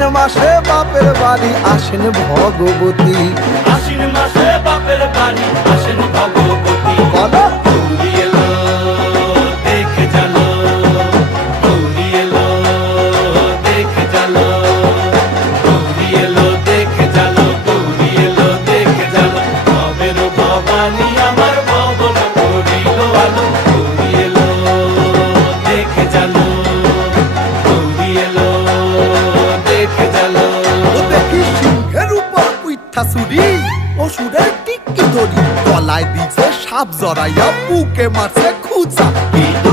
আশ্বিন মাসে বাপের বাড়ি আসেন ভগবতী, আশ্বিন মাসে বাপের বাড়ি আসেন ভগবতী। বলো গৌরী এলো দেখে জানো, গৌরী এলো দেখে জানো, গৌরী এলো দেখে জানো, গৌরী এলো দেখে জানো। ভবের ভবানী আমার ভবন করিল আলো। গৌরী এলো দেখে জানো, গৌরী এলো দেখে জানো। ও দেখি সিংহের উপর উইঠা চুরি, অসুরের টিকি ধরি, গলায় দিছে সাপ জড়াইয়া বুকে মারছে খুঁচা। কিন্তু